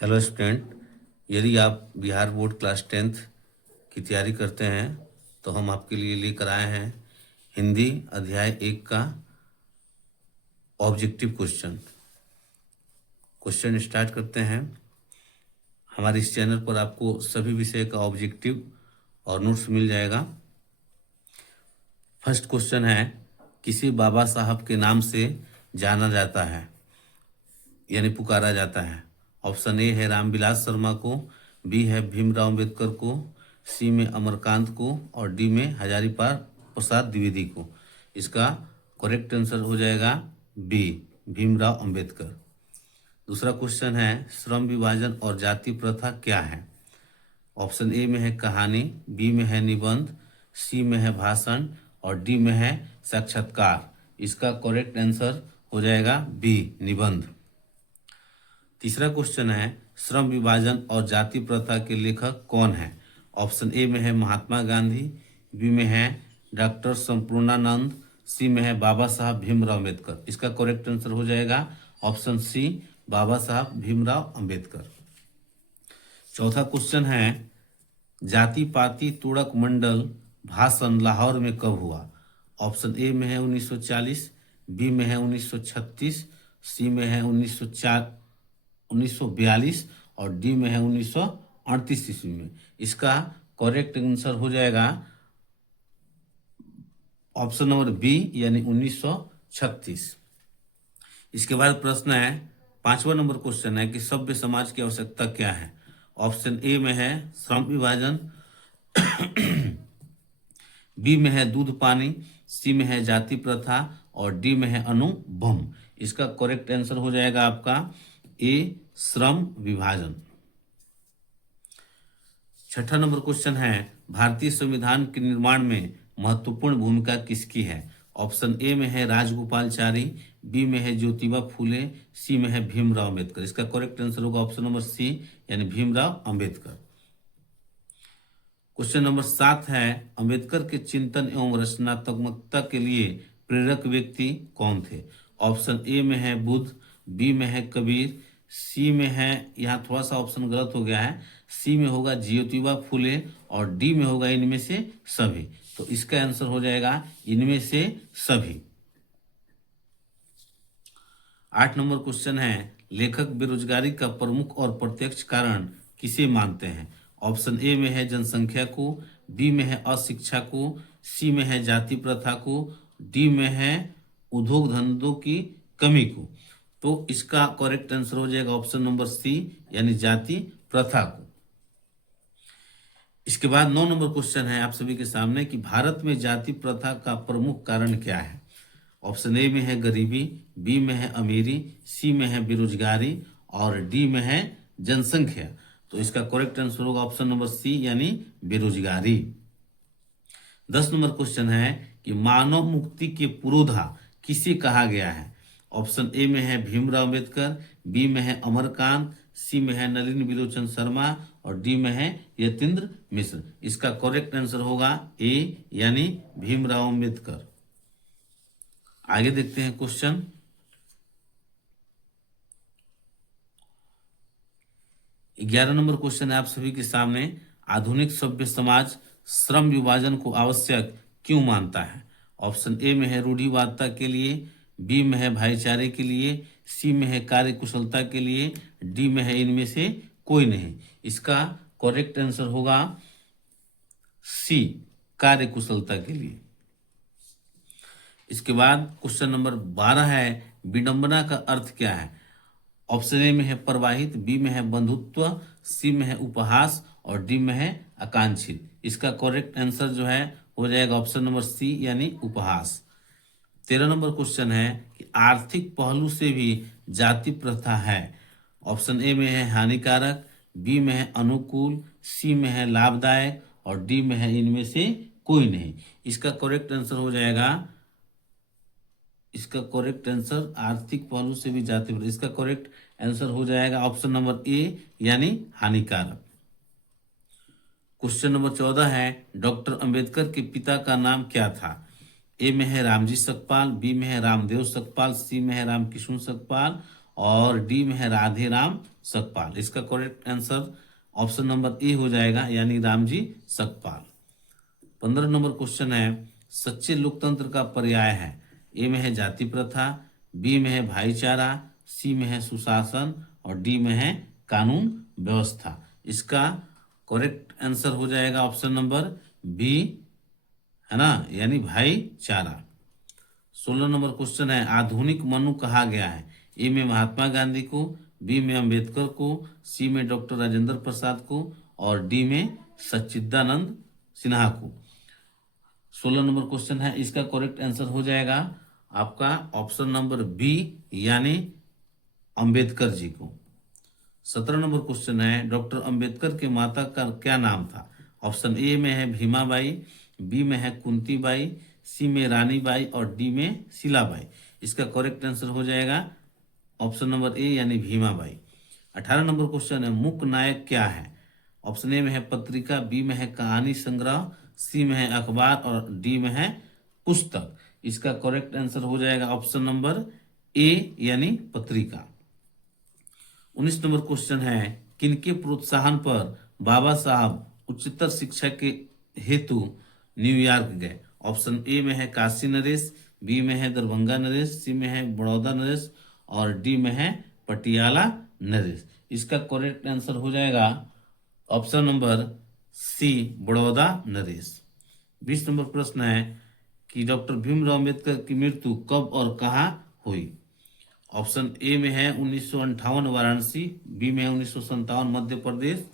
Hello student, यदि आप Bihar board class 10th की तैयारी करते हैं तो हम आपके लिए लेकर आए हैं हिंदी अध्याय 1 का ऑब्जेक्टिव क्वेश्चन। क्वेश्चन स्टार्ट करते हैं। हमारे इस चैनल पर आपको सभी विषय का ऑब्जेक्टिव और नोट्स मिल जाएगा। फर्स्ट क्वेश्चन है, किसी बाबा साहब के नाम से जाना जाता है यानी पुकारा जाता है। ऑप्शन ए है रामविलास शर्मा को, बी है भीमराव अंबेडकर को, सी में अमरकांत को और डी में हजारीलाल प्रसाद द्विवेदी को। इसका करेक्ट आंसर हो जाएगा बी, भीमराव अंबेडकर। दूसरा क्वेश्चन है, श्रम विभाजन और जाति प्रथा क्या है। ऑप्शन ए में है कहानी, बी में है निबंध, सी में है भाषण और डी में है साक्षात्कार। इसका करेक्ट आंसर हो जाएगा बी, निबंध। तीसरा क्वेश्चन है, श्रम विभाजन और जाति प्रथा के लेखक कौन है। ऑप्शन ए में है महात्मा गांधी, बी में है डॉक्टर संपूर्णानंद, सी में है बाबा साहब भीमराव अंबेडकर। इसका करेक्ट आंसर हो जाएगा ऑप्शन सी, बाबा साहब भीमराव अंबेडकर। चौथा क्वेश्चन है, जाति पाति तुड़क मंडल भाषण लाहौर में कब हुआ। ऑप्शन ए में है 1940, बी में है 1936, सी में है 1942 और डी में है 1938 ईस्वी में। इसका करेक्ट आंसर हो जाएगा ऑप्शन नंबर बी यानी 1936। इसके बाद प्रश्न है, पांचवा नंबर क्वेश्चन है कि सभ्य समाज की आवश्यकता क्या है। ऑप्शन ए में है श्रम विभाजन, बी में है दूध पानी, सी में है जाति प्रथा और डी में है अणुबम। इसका करेक्ट आंसर हो जाएगा आपका ए, श्रम विभाजन। छठा नंबर क्वेश्चन है, भारतीय संविधान के निर्माण में महत्वपूर्ण भूमिका किसकी है। ऑप्शन ए में है राजगोपालचारी, बी में है ज्योतिबा फूले, सी में है भीमराव अंबेडकर। इसका करेक्ट आंसर होगा ऑप्शन नंबर सी यानी भीमराव अंबेडकर। क्वेश्चन नंबर 7 है, अंबेडकर के चिंतन एवं रचनात्मकता के लिए प्रेरक व्यक्ति कौन थे। ऑप्शन ए में है बुद्ध, बी में है कबीर, सी में है, यहाँ थोड़ा सा ऑप्शन गलत हो गया है, सी में होगा ज्योतिबा फूले और डी में होगा इनमें से सभी। तो इसका आंसर हो जाएगा इनमें से सभी। 8 नंबर क्वेश्चन है, लेखक बेरोजगारी का प्रमुख और प्रत्यक्ष कारण किसे मानते हैं। ऑप्शन ए में है जनसंख्या को, बी में है अशिक्षा को, सी में है जाति प्रथा को, डी में है उद्योग धंधों की कमी को। तो इसका करेक्ट आंसर हो जाएगा ऑप्शन नंबर सी यानी जाति प्रथा को। इसके बाद 9 नंबर क्वेश्चन है आप सभी के सामने कि भारत में जाति प्रथा का प्रमुख कारण क्या है। ऑप्शन ए में है गरीबी, बी में है अमीरी, सी में है बेरोजगारी और डी में है जनसंख्या। तो इसका करेक्ट आंसर होगा ऑप्शन नंबर सी यानी बेरोजगारी। 10 नंबर क्वेश्चन है कि मानव मुक्ति के पुरोधा किसे कहा गया है। ऑप्शन ए में है भीमराव अंबेडकर, बी में है अमरकांत, सी में है नलिनी बिलोचन शर्मा और डी में है यतीन्द्र मिश्र। इसका करेक्ट आंसर होगा ए यानी भीमराव अंबेडकर। आगे देखते हैं क्वेश्चन। ग्यारह नंबर क्वेश्चन है आप सभी के सामने, आधुनिक सभ्य समाज श्रम विभाजन को आवश्यक क्यों मानता है। ऑप्शन ए में है रूढ़िवादिता के लिए, बी में है भाईचारे के लिए, सी में है कार्य कुशलता के लिए, डी में है इनमें से कोई नहीं। इसका करेक्ट आंसर होगा सी, कार्य कुशलता के लिए। इसके बाद क्वेश्चन नंबर 12 है, विडंबना का अर्थ क्या है। ऑप्शन ए में है प्रवाहित, बी में है बंधुत्व, सी में है उपहास और डी में है आकांक्षित। इसका करेक्ट आंसर जो है हो जाएगा ऑप्शन नंबर सी यानी उपहास। 13 नंबर क्वेश्चन है कि आर्थिक पहलू से भी जाति प्रथा है। ऑप्शन ए में है हानिकारक, बी में है अनुकूल, सी में है लाभदायक और डी में है इनमें से कोई नहीं। इसका करेक्ट आंसर हो जाएगा, इसका करेक्ट आंसर आर्थिक पहलू से भी जाति प्रथा, इसका करेक्ट आंसर हो जाएगा ऑप्शन नंबर ए यानी हानिकारक। क्वेश्चन नंबर 14 है, डॉक्टर अंबेडकर के पिता का नाम क्या था। ए में है रामजी सकपाल, बी में है रामदेव सकपाल, सी में है रामकिशोर सकपाल और डी में है राधे राम सकपाल। इसका correct answer option number A हो जाएगा, यानी रामजी सकपाल। 15 नंबर क्वेश्चन है, सच्चे लोकतंत्र का पर्याय है। ए में है जाति प्रथा, बी में है भाईचारा, सी में है सुशासन और डी में है कानून व्यवस्था। इसका करेक्ट आंसर हो जाएगा ऑप्शन नंबर बी, है ना, यानी भाईचारा। 16 नंबर क्वेश्चन है, आधुनिक मनु कहा गया है। ए में महात्मा गांधी को, बी में अंबेडकर को, सी में डॉक्टर राजेंद्र प्रसाद को और डी में सच्चिदानंद सिन्हा को। 16 नंबर क्वेश्चन है, इसका करेक्ट आंसर हो जाएगा आपका ऑप्शन नंबर बी, यानी अंबेडकर जी को। 17 नंबर क्वेश्चन है, डॉक्टर अंबेडकर के माता का क्या नाम था। ऑप्शन ए में है भीमाबाई, बी में है कुंतीबाई, सी में रानीबाई और डी में शीलाबाई। इसका करेक्ट आंसर हो जाएगा ऑप्शन नंबर ए, यानी भीमाबाई। 18 नंबर क्वेश्चन है, मूक नायक क्या है। ऑप्शन ए में है पत्रिका, बी में है कहानी संग्रह, सी में है अखबार और डी में है पुस्तक। इसका करेक्ट आंसर हो जाएगा ऑप्शन नंबर ए, यानी पत्रिका। 19 नंबर क्वेश्चन है, किनके प्रोत्साहन पर बाबा साहब उच्चतर शिक्षा के हेतु न्यूयॉर्क गए। ऑप्शन ए में है काशी नरेश, बी में है दरभंगा नरेश, सी में है बड़ौदा नरेश और डी में है पटियाला नरेश। इसका करेक्ट आंसर हो जाएगा ऑप्शन नंबर सी, बड़ौदा नरेश। 20 नंबर प्रश्न है कि डॉक्टर भीमराव अंबेडकर की मृत्यु कब और कहाँ हुई। ऑप्शन ए में है 1958 वाराणसी, बी में है 1957 मध्य प्रदेश,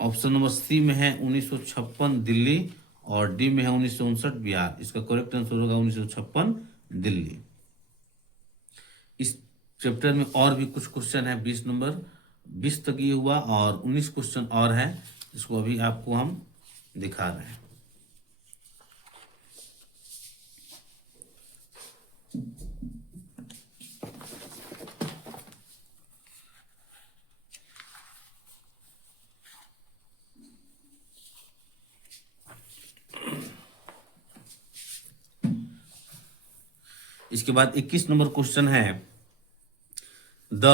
ऑप्शन नंबर सी में है 1956 दिल्ली और डी में है 1959 बिहार। इसका करेक्ट आंसर होगा 1956 दिल्ली। इस चैप्टर में और भी कुछ क्वेश्चन है, 20 नंबर 20 तक ये हुआ और 19 क्वेश्चन और है, इसको अभी आपको हम दिखा रहे हैं। इसके बाद 21 नंबर क्वेश्चन है, द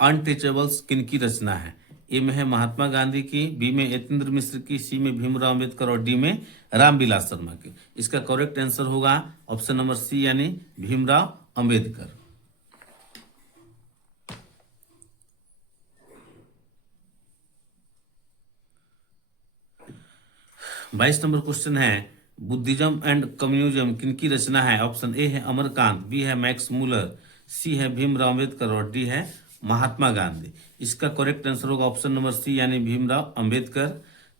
अनटचेबल्स किनकी रचना है। ए में है महात्मा गांधी की, बी में यतीन्द्र मिश्र की, सी में भीमराव अंबेडकर और डी में रामविलास शर्मा की। इसका करेक्ट आंसर होगा ऑप्शन नंबर सी, यानी भीमराव अंबेडकर। 22 नंबर क्वेश्चन है, बुद्धिज्म एंड कम्युनिज्म किनकी रचना है। ऑप्शन ए है अमरकांत, बी है मैक्स मूलर, सी है भीमराव अंबेडकर और डी है महात्मा गांधी। इसका करेक्ट आंसर होगा ऑप्शन नंबर सी, यानी भीमराव अंबेडकर।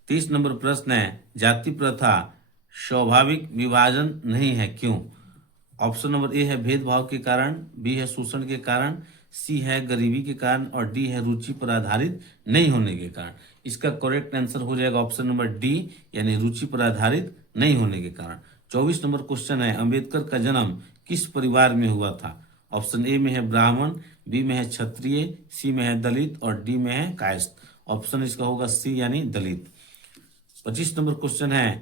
30 नंबर प्रश्न है, जाति प्रथा स्वाभाविक विभाजन नहीं है, क्यों। ऑप्शन नंबर ए है भेदभाव के कारण, बी है शोषण के कारण, सी है गरीबी के कारण और डी है रुचि पर आधारित नहीं होने के कारण। इसका करेक्ट आंसर हो जाएगा ऑप्शन नंबर डी, यानी रुचि पर आधारित नहीं होने के कारण। 24 नंबर क्वेश्चन है, अंबेडकर का जन्म किस परिवार में हुआ था। ऑप्शन ए में है ब्राह्मण, बी में है क्षत्रिय, सी में है दलित और डी में है कायस्थ। ऑप्शन इसका होगा सी, यानी दलित। 25 नंबर क्वेश्चन है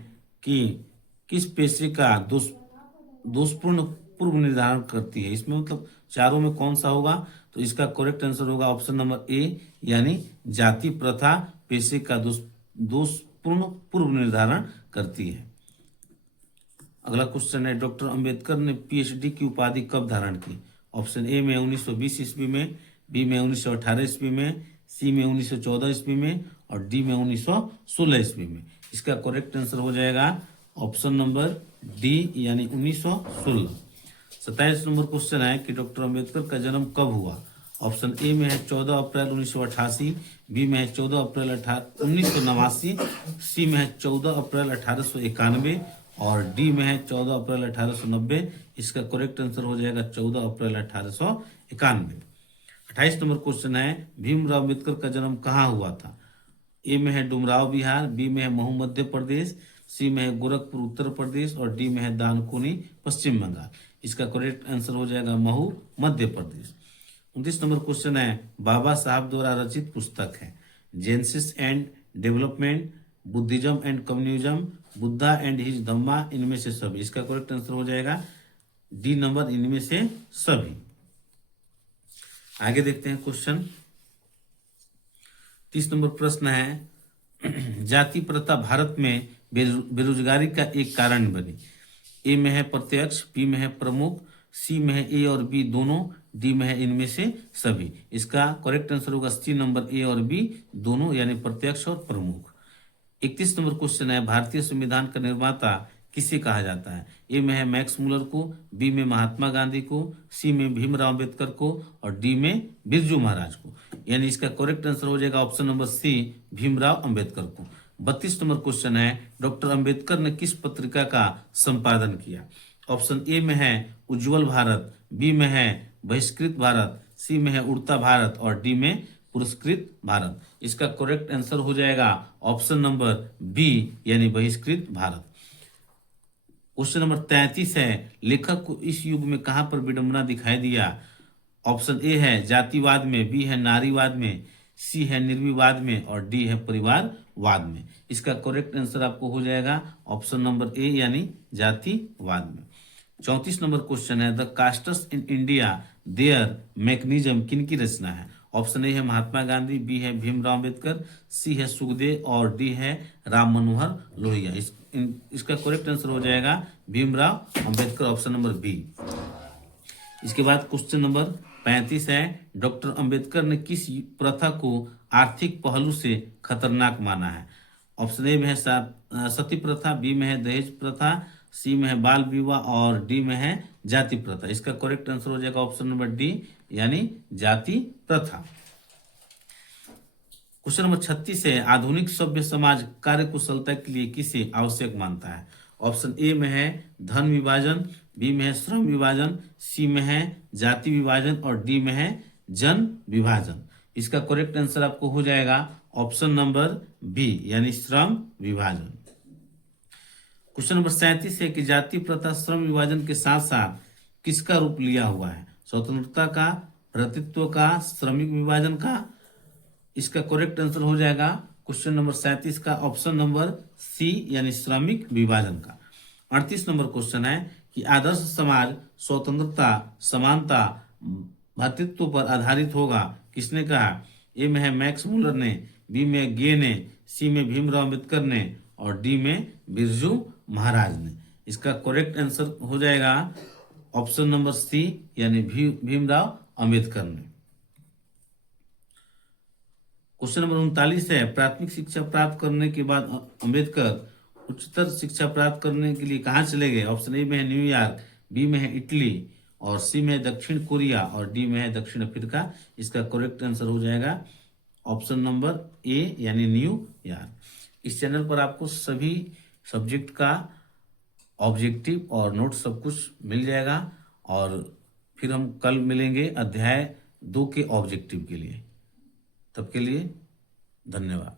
कि किस पेशे का दोषपूर्ण पूर्व निर्धारण करती है। इसमें मतलब चारों में कौन सा होगा, तो इसका करेक्ट आंसर होगा ऑप्शन नंबर ए, यानी जाति प्रथा पेशे का दोषपूर्ण पूर्व निर्धारण करती है। अगला क्वेश्चन है, डॉक्टर अंबेडकर ने पीएचडी की उपाधि कब धारण की। ऑप्शन ए में 1920 ईस्वी में, बी में 1918 ईस्वी में, सी में 1914 ईस्वी में और डी में 1916 ईस्वी में। इसका करेक्ट आंसर हो जाएगा ऑप्शन नंबर डी, यानी 1916। 27 नंबर क्वेश्चन है कि डॉक्टर अंबेडकर का जन्म कब हुआ। ऑप्शन ए में है 14 अप्रैल 1988, बी में है 14 अप्रैल 1989, सी में है 14 अप्रैल 1891 और डी में है 14 अप्रैल 1890। इसका करेक्ट आंसर हो जाएगा 14 अप्रैल 1891। 28 नंबर क्वेश्चन है, भीमराव अंबेडकर का जन्म कहाँ हुआ था। ए में है डुमराव बिहार, बी में है महू मध्य प्रदेश, सी में है गोरखपुर उत्तर प्रदेश और डी में है दानकुनी पश्चिम बंगाल। इसका करेक्ट आंसर हो जाएगा महू मध्य प्रदेश। 29 नंबर क्वेश्चन है, बाबा साहब द्वारा रचित पुस्तक है genesis and development, Buddhism and communism, Buddha and his Dhamma, इनमें से सभी। इसका करेक्ट आंसर हो जाएगा डी नंबर, इनमें से सभी। आगे देखते हैं क्वेश्चन। 30 नंबर प्रश्न है, जाति प्रथा भारत में बेरोजगारी का एक कारण बनी। ए में है प्रत्यक्ष, बी में है प्रमुख, सी में है ए और बी दोनों, डी में है इनमें से सभी। इसका करेक्ट आंसर होगा सी नंबर, ए और बी दोनों, यानी प्रत्यक्ष और प्रमुख। 31 नंबर क्वेश्चन है, भारतीय संविधान का निर्माता किसे कहा जाता है। ए में है मैक्स मुलर को, बी में महात्मा गांधी को, सी में भीमराव अंबेडकर को और डी में बिरजू महाराज को। यानी इसका करेक्ट आंसर हो जाएगा option number C, Bhimrao Ambedkar को। 32 नंबर क्वेश्चन है, डॉक्टर अंबेडकर ने किस पत्रिका का संपादन किया। ऑप्शन ए में है उज्जवल भारत, बी में है बहिष्कृत भारत, सी में है उड़ता भारत और डी में पुरस्कृत भारत। इसका करेक्ट आंसर हो जाएगा ऑप्शन नंबर बी, यानी बहिष्कृत भारत। क्वेश्चन नंबर 33 है, लेखक को इस युग में कहां पर विडंबना दिखाई दिया। ऑप्शन ए है जातिवाद में, बी है नारीवाद में, सी है निर्विवाद में और डी है परिवारवाद में। इसका करेक्ट आंसर आपको हो जाएगा ऑप्शन नंबर ए, यानी जातिवाद में। 34 नंबर क्वेश्चन है, the castes in India there mechanism किनकी रचना है। ऑप्शन ए है महात्मा गांधी, बी है भीमराव अंबेडकर, सी है सुखदेव और डी है राम मनोहर लोहिया। इसका करेक्ट आंसर हो जाएगा Bhimrao Ambedkar, option number B. इसके बाद क्वेश्चन नंबर 35 है, डॉक्टर अंबेडकर ने किस प्रथा को आर्थिक पहलू से खतरनाक माना है। ऑप्शन ए में है सती प्रथा, बी में है दहेज प्रथा, सी में है बाल विवाह और डी में है जाति प्रथा। इसका करेक्ट आंसर हो जाएगा ऑप्शन नंबर डी, यानी जाति प्रथा। क्वेश्चन नंबर 36 है, आधुनिक सभ्य समाज कार्य कुशलता के लिए किसे आवश्यक मानता है। ऑप्शन ए में है धन विभाजन, बी में है श्रम विभाजन, सी में है जाति विभाजन और डी में है जन विभाजन। इसका करेक्ट आंसर आपको हो जाएगा ऑप्शन नंबर बी, यानी श्रम विभाजन। क्वेश्चन नंबर 37 है कि जाति प्रथा श्रम विभाजन के साथ साथ किसका रूप लिया हुआ है। स्वतंत्रता का, भ्रातृत्व का, श्रमिक विभाजन का। इसका करेक्ट आंसर हो जाएगा क्वेश्चन नंबर 37 का ऑप्शन नंबर सी, यानी श्रमिक विभाजन का। 38 नंबर क्वेश्चन है कि आदर्श समाज स्वतंत्रता, समानता, भ्रातृत्व पर आधारित होगा, किसने कहा। ए में है मैक्स मुलर ने, बी में गे ने, सी में भीमराव अंबेडकर ने और डी में बिरजू महाराज ने। इसका करेक्ट आंसर हो जाएगा ऑप्शन नंबर सी, यानी भीमराव अंबेडकर ने। क्वेश्चन नंबर 39 है, प्राथमिक शिक्षा प्राप्त करने के बाद अंबेडकर उच्चतर शिक्षा प्राप्त करने के लिए कहाँ चले गए। ऑप्शन ए में है न्यूयॉर्क, बी में है इटली और सी में है दक्षिण कोरिया और डी में है दक्षिण अफ्रीका। इसका करेक्ट आंसर हो जाएगा ऑप्शन नंबर ए, यानी न्यूयॉर्क। इस चैनल पर आपको सभी सब्जेक्ट का ऑब्जेक्टिव और नोट सब कुछ मिल जाएगा और फिर हम कल मिलेंगे अध्याय 2 के ऑब्जेक्टिव के लिए। तब के लिए धन्यवाद।